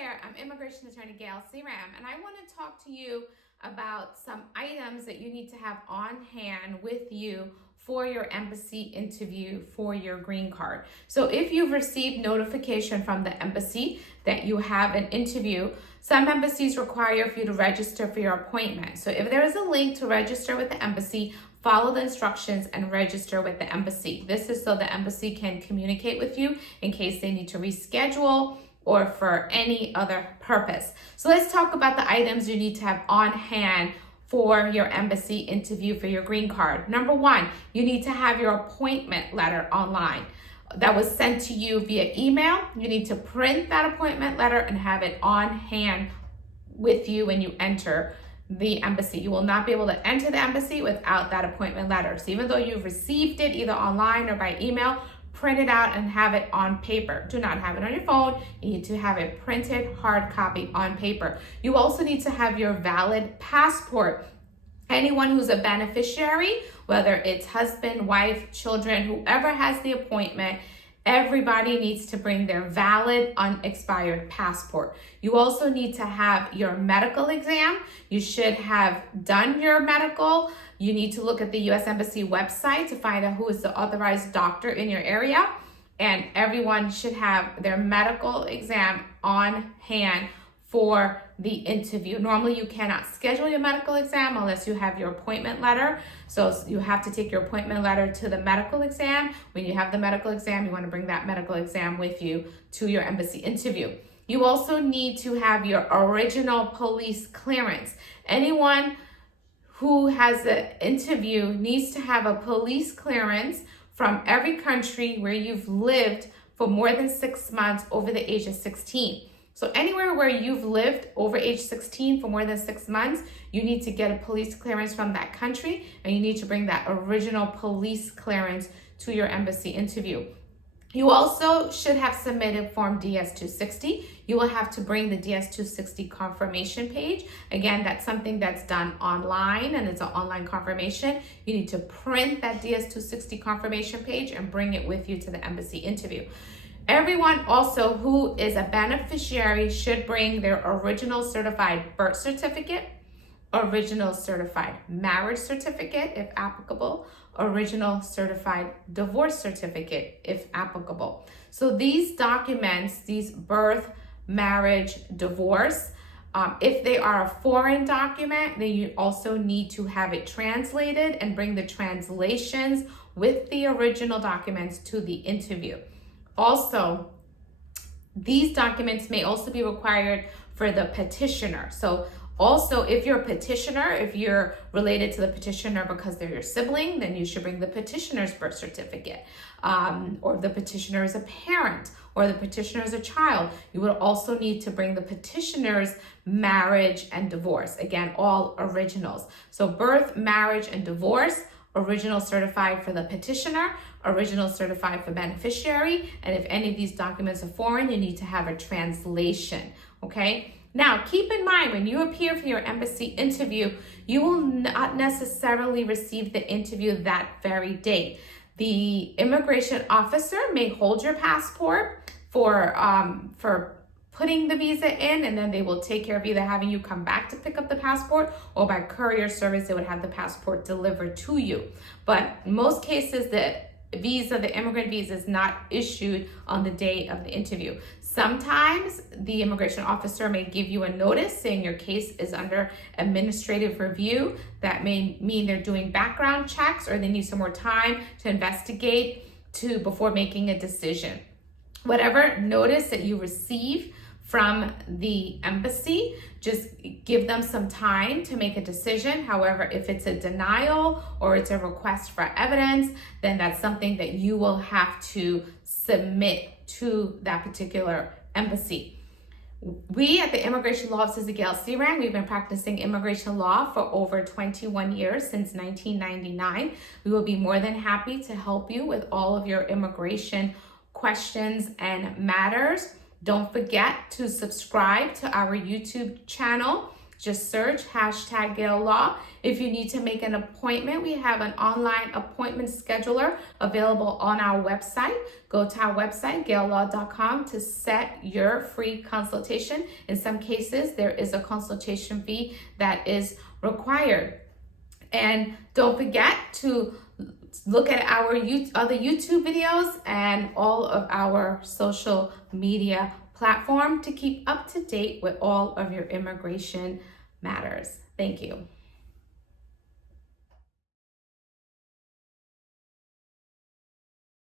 there, I'm Immigration Attorney Gail Seeram, and I want to talk to you about some items that you need to have on hand with you for your embassy interview for your green card. So if you've received notification from the embassy that you have an interview, some embassies require for you to register for your appointment. So if there is a link to register with the embassy, follow the instructions and register with the embassy. This is so the embassy can communicate with you in case they need to reschedule or for any other purpose. So let's talk about the items you need to have on hand for your embassy interview for your green card. Number one, you need to have your appointment letter online that was sent to you via email. You need to print that appointment letter and have it on hand with you when you enter the embassy. You will not be able to enter the embassy without that appointment letter. So even though you've received it either online or by email, print it out and have it on paper. Do not have it on your phone. You need to have it printed, hard copy on paper. You also need to have your valid passport. Anyone who's a beneficiary, whether it's husband, wife, children, whoever has the appointment, everybody needs to bring their valid, unexpired passport. You also need to have your medical exam. You should have done your medical. You need to look at the U.S. Embassy website to find out who is the authorized doctor in your area. And everyone should have their medical exam on hand for the interview. Normally you cannot schedule your medical exam unless you have your appointment letter. So you have to take your appointment letter to the medical exam. When you have the medical exam, you want to bring that medical exam with you to your embassy interview. You also need to have your original police clearance. Anyone who has an interview needs to have a police clearance from every country where you've lived for more than 6 months over the age of 16. So anywhere where you've lived over age 16 for more than 6 months, you need to get a police clearance from that country, and you need to bring that original police clearance to your embassy interview. You also should have submitted Form DS-260. You will have to bring the DS-260 confirmation page. Again, that's something that's done online, and it's an online confirmation. You need to print that DS-260 confirmation page and bring it with you to the embassy interview. Everyone also who is a beneficiary should bring their original certified birth certificate, original certified marriage certificate, if applicable, original certified divorce certificate, if applicable. So these documents, these birth, marriage, divorce, if they are a foreign document, then you also need to have it translated and bring the translations with the original documents to the interview. Also, these documents may also be required for the petitioner. So also, if you're a petitioner, if you're related to the petitioner because they're your sibling, then you should bring the petitioner's birth certificate. Or if the petitioner is a parent or the petitioner is a child, you would also need to bring the petitioner's marriage and divorce. Again, all originals. So birth, marriage, and divorce, original certified for the petitioner, original certified for beneficiary, and if any of these documents are foreign, you need to have a translation, okay? Now, keep in mind, when you appear for your embassy interview, you will not necessarily receive the interview that very day. The immigration officer may hold your passport for putting the visa in, and then they will take care of either having you come back to pick up the passport, or by courier service, they would have the passport delivered to you. But in most cases, the immigrant visa is not issued on the day of the interview. Sometimes the immigration officer may give you a notice saying your case is under administrative review. That may mean they're doing background checks or they need some more time to investigate before making a decision. Whatever notice that you receive from the embassy, just give them some time to make a decision. However, if it's a denial or it's a request for evidence, then that's something that you will have to submit to that particular embassy. We at the Immigration Law Offices of Gail Seeram, we've been practicing immigration law for over 21 years, since 1999. We will be more than happy to help you with all of your immigration questions and matters. Don't forget to subscribe to our YouTube channel. Just search hashtag GailLaw. If you need to make an appointment, we have an online appointment scheduler available on our website. Go to our website, GailLaw.com, to set your free consultation. In some cases, there is a consultation fee that is required. And don't forget to look at our other YouTube videos and all of our social media platform to keep up to date with all of your immigration matters. Thank you.